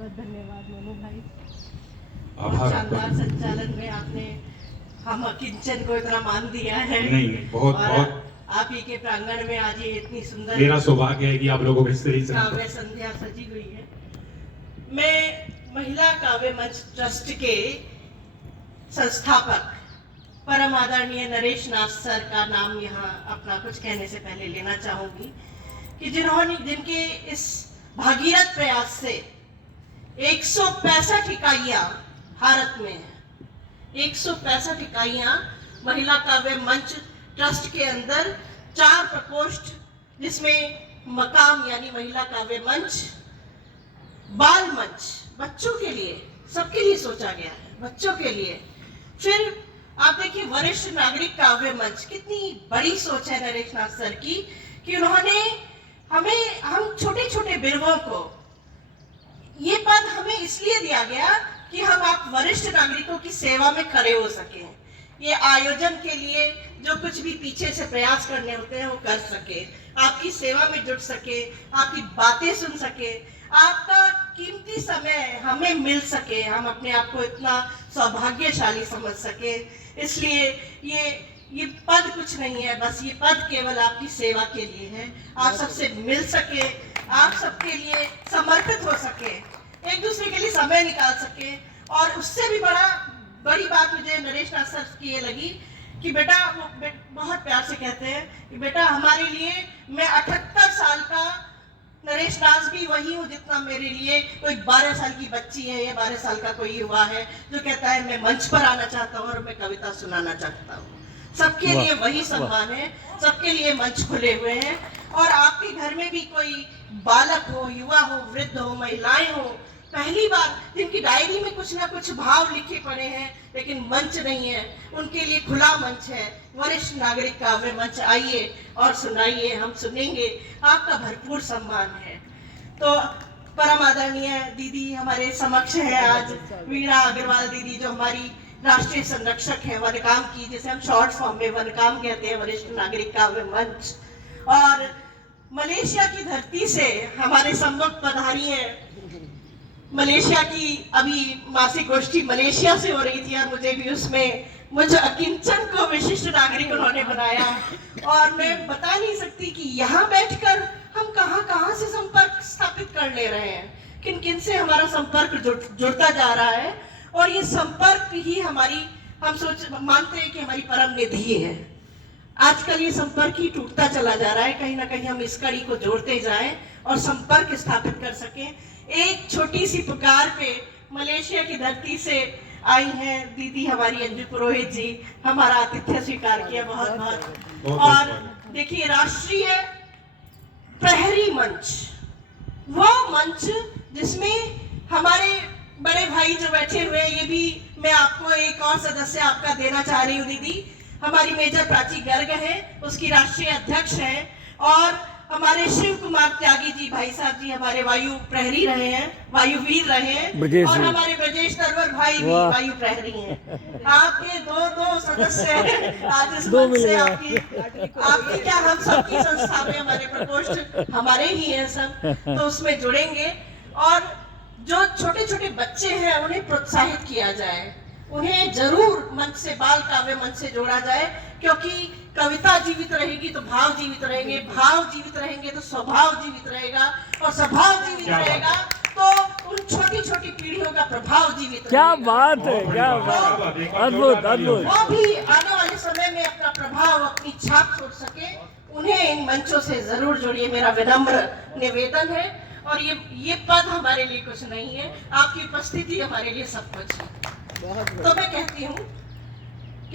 बहुत धन्यवाद मोनू भाई। आभार शानदार संचालन में आपने हम किंचन को इतना मान दिया है। नहीं, बहुत और बहुत आप ही के प्रांगण में आज ये इतनी सुंदर मेरा सौभाग्य है कि आप लोगों को इस तरीके से काव्य संध्या सजी हुई है। मैं महिला काव्य मंच ट्रस्ट के संस्थापक परम आदरणीय नरेश नाथ सर का नाम यहाँ अपना कुछ कहने से पहले लेना चाहूंगी कि जिनके इस भागीरथ प्रयास से 165 इकाइयां भारत में है। 165 इकाइयां महिला काव्य मंच ट्रस्ट के अंदर 4 प्रकोष्ठ, जिसमें मकाम यानी महिला काव्य मंच, बाल मंच बच्चों के लिए, सबके लिए सोचा गया है, बच्चों के लिए। फिर आप देखिए वरिष्ठ नागरिक काव्य मंच, कितनी बड़ी सोच है नरेश नाथ सर की कि उन्होंने हम छोटे छोटे बिरवों को ये पद हमें इसलिए दिया गया कि हम आप वरिष्ठ नागरिकों की सेवा में खड़े हो सके, ये आयोजन के लिए जो कुछ भी पीछे से प्रयास करने होते हैं वो कर सके, आपकी सेवा में जुट सके, आपकी बातें सुन सके, आपका कीमती समय हमें मिल सके, हम अपने आप को इतना सौभाग्यशाली समझ सके। इसलिए ये पद कुछ नहीं है, बस ये पद केवल आपकी सेवा के लिए है, आप सबसे मिल सके, आप सबके लिए समर्पित हो सके, एक दूसरे के लिए समय निकाल सके। और उससे भी बड़ी बात मुझे नरेश नाथ सर की ये लगी कि बेटा, वो बहुत प्यार से कहते हैं कि बेटा हमारे लिए, मैं 78 साल का नरेश नाथ भी वही हूँ जितना मेरे लिए कोई 12 साल की बच्ची है या 12 साल का कोई युवा है जो कहता है मैं मंच पर आना चाहता हूँ और मैं कविता सुनाना चाहता हूँ। सबके लिए वही सम्मान है, सबके लिए मंच खुले हुए हैं। और आपके घर में भी कोई बालक हो, युवा हो, वृद्ध हो, महिलाएं हो, पहली बार जिनकी डायरी में कुछ ना कुछ भाव लिखे पड़े हैं लेकिन मंच नहीं है, उनके लिए खुला मंच है, वरिष्ठ नागरिक काव्य मंच। आइए और सुनाइए, हम सुनेंगे, आपका भरपूर सम्मान है। तो परम आदरणीय दीदी हमारे समक्ष है आज, वीणा अग्रवाल दीदी, जो हमारी राष्ट्रीय संरक्षक है वनकाम की, जिसे हम शॉर्ट फॉर्म में वनकाम कहते हैं, वरिष्ठ नागरिक काव्य मंच। और मलेशिया की धरती से हमारे सम्मुख पधारी है, मलेशिया की अभी मासिक गोष्ठी मलेशिया से हो रही थी और मुझे भी उसमें मुझे अकिंचन को विशिष्ट नागरिक उन्होंने बनाया। और मैं बता नहीं सकती कि यहाँ बैठकर हम कहाँ से संपर्क स्थापित कर ले रहे हैं, किन किन से हमारा संपर्क जुड़ता जा रहा है। और ये संपर्क ही हमारी, हम मानते हैं कि हमारी परम निधि है। आजकल ये संपर्क ही टूटता चला जा रहा है, कहीं ना कहीं हम इस कड़ी को जोड़ते जाएं और संपर्क स्थापित कर सकें। एक छोटी सी पुकार पे मलेशिया की धरती से आई हैं दीदी हमारी अंजू पुरोहित जी, हमारा आतिथ्य स्वीकार किया, बहुत बहुत। और देखिए राष्ट्रीय प्रहरी मंच, वो मंच जिसमें हमारे बड़े भाई जो बैठे हुए हैं, ये भी मैं आपको एक और सदस्य आपका देना चाह रही हूँ दीदी, हमारी मेजर प्राची गर्ग है, उसकी राष्ट्रीय अध्यक्ष है। और हमारे शिव कुमार त्यागी जी भाई साहब जी हमारे वायु प्रहरी रहे हैं, वायुवीर रहे हैं। और हमारे ब्रजेश तरवर भाई भी वायु प्रहरी हैं। आपके दो सदस्य हैं आज इस मंच से, आपकी क्या, हम सबकी संस्था में हमारे प्रकोष्ठ हमारे ही हैं सब, तो उसमें जुड़ेंगे। और जो छोटे छोटे बच्चे हैं उन्हें प्रोत्साहित किया जाए, उन्हें जरूर मंच से, बाल काव्य मंच से जोड़ा जाए, क्योंकि कविता जीवित रहेगी तो भाव जीवित रहेंगे, भाव जीवित रहेंगे तो स्वभाव जीवित रहेगा, और स्वभाव जीवित रहेगा तो उन छोटी छोटी पीढ़ियों का प्रभाव जीवित रहेगा। क्या बात है, क्या बात, अद्भुत अद्भुत। वो भी आने वाले समय में अपना प्रभाव, अपनी छाप छोड़ सके, उन्हें इन मंचों से जरूर जोड़िए, मेरा विनम्र निवेदन है। और ये पद हमारे लिए कुछ नहीं है, आपकी उपस्थिति हमारे लिए सब कुछ है। तो मैं कहती हूँ